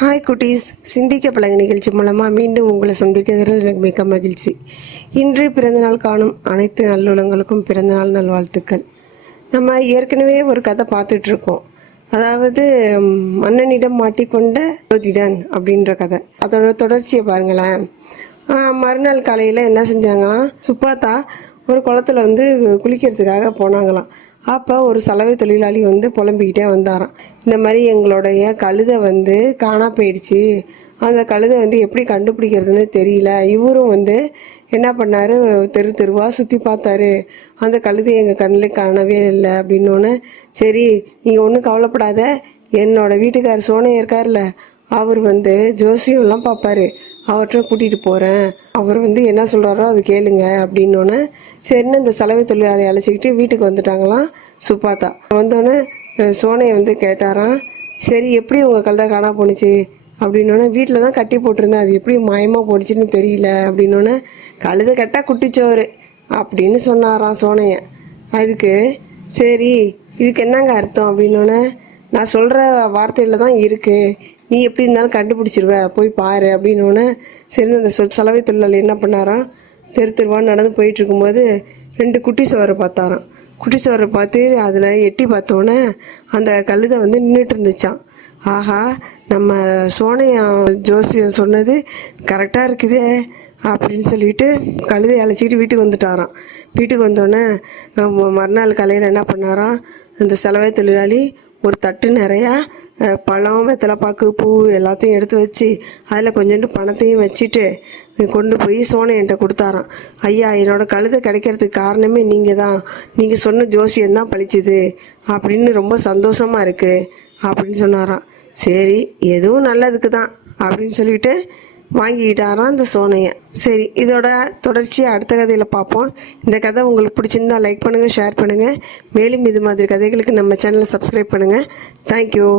Hi குட்டீஸ். சிந்திக்க பழங்க நிகழ்ச்சி மூலமாக மீண்டும் உங்களை சந்திக்கிறதில் எனக்கு மிக்க மகிழ்ச்சி. இன்று பிறந்தநாள் காணும் அனைத்து நல்லுலங்களுக்கும் பிறந்தநாள் நல்வாழ்த்துக்கள். நம்ம ஏற்கனவே ஒரு கதை பார்த்துட்ருக்கோம் அதாவது மன்னனிடம் மாட்டிக்கொண்ட ஜோதிடன் அப்படின்ற கதை. அதோட தொடர்ச்சியை பாருங்களேன். மறுநாள் காலையில் என்ன செஞ்சாங்களாம்? சுப்பாத்தா ஒரு குளத்துல வந்து குளிக்கிறதுக்காக போனாங்களாம். அப்போ ஒரு சலவை தொழிலாளி வந்து புலம்பிக்கிட்டே வந்தாராம். இந்த மாதிரி எங்களுடைய கழுதை வந்து காணா போயிடுச்சு. அந்த கழுதை வந்து எப்படி கண்டுபிடிக்கிறதுன்னு தெரியல. இவரும் வந்து என்ன பண்ணாரு? தெரு தெருவாக சுற்றி பார்த்தாரு. அந்த கழுதை எங்கள் கண்ணில் காணவே இல்லை அப்படின்னோடனே சரி நீங்கள் ஒன்றும் கவலைப்படாத. என்னோட வீட்டுக்கார் சோனையா இருக்கார்ல அவர் வந்து ஜோசியம்லாம் பார்ப்பாரு. அவர்கிட்ட கூட்டிகிட்டு போகிறேன் அவர் வந்து என்ன சொல்கிறாரோ அது கேளுங்க அப்படின்னோடனே சரின்னு இந்த சலவை தொழிலாளி அழைச்சிக்கிட்டு வீட்டுக்கு வந்துட்டாங்களாம் சுப்பாத்தா வந்தோடனே சோனையை வந்து கேட்டாராம் சரி எப்படி உங்கள் கழுதை காணா போணுச்சு? அப்படின்னோடனே வீட்டில் தான் கட்டி போட்டிருந்தேன். அது எப்படி மாயமாக போடுச்சுன்னு தெரியல அப்படின்னோடனே கழுதை கட்டா குட்டிச்சோறு அப்படின்னு சொன்னாராம் சோனையை. அதுக்கு சரி இதுக்கு என்னங்க அர்த்தம் அப்படின்னோடனே நான் சொல்கிற வார்த்தையில் தான் இருக்குது நீ எப்படி இருந்தாலும் கண்டுபிடிச்சிருவ. போய் பாரு அப்படின்னோடனே சரி அந்த சொல் சலவை தொழிலாளி என்ன பண்ணாராம்? தெரு தெருவான்னு நடந்து போயிட்டு இருக்கும்போது ரெண்டு குட்டி சுவரை பார்த்தாராம். குட்டி சுவரை பார்த்து அதில் எட்டி பார்த்தோன்னே அந்த கழுதை வந்து நின்றுட்டு இருந்துச்சான் ஆஹா நம்ம சோனையா ஜோசியம் சொன்னது கரெக்டாக இருக்குதே அப்படின்னு சொல்லிட்டு கழுதை அழைச்சிக்கிட்டு வீட்டுக்கு வந்துட்டாராம். வீட்டுக்கு வந்தோடனே மறுநாள் காலையில் என்ன பண்ணாராம்? அந்த சலவை தொழிலாளி ஒரு தட்டு நிறையா பழம் வெத்தலைப்பாக்கு பூ எல்லாத்தையும் எடுத்து வச்சு அதில் கொஞ்சோண்டு பணத்தையும் வச்சுட்டு கொண்டு போய் சோனையன்ட்ட கொடுத்தாராம். ஐயா என்னோடய கழுதை கிடைக்கிறதுக்கு காரணமே நீங்கள் தான். நீங்கள் சொன்ன ஜோசியம் தான் பழிச்சுது. அப்படின்னு ரொம்ப சந்தோஷமாக இருக்குது அப்படின்னு சொன்னாராம். சரி எதுவும் நல்லதுக்கு தான். அப்படின்னு சொல்லிட்டு வாங்கிக்கிட்டாராம் அந்த சோனையை. சரி இதோட தொடர்ச்சியை அடுத்த கதையில் பார்ப்போம். இந்த கதை உங்களுக்கு பிடிச்சிருந்தா லைக் பண்ணுங்கள் ஷேர் பண்ணுங்கள் மேலும் இது மாதிரி கதைகளுக்கு நம்ம சேனலை சப்ஸ்கிரைப் பண்ணுங்கள் தேங்க்யூ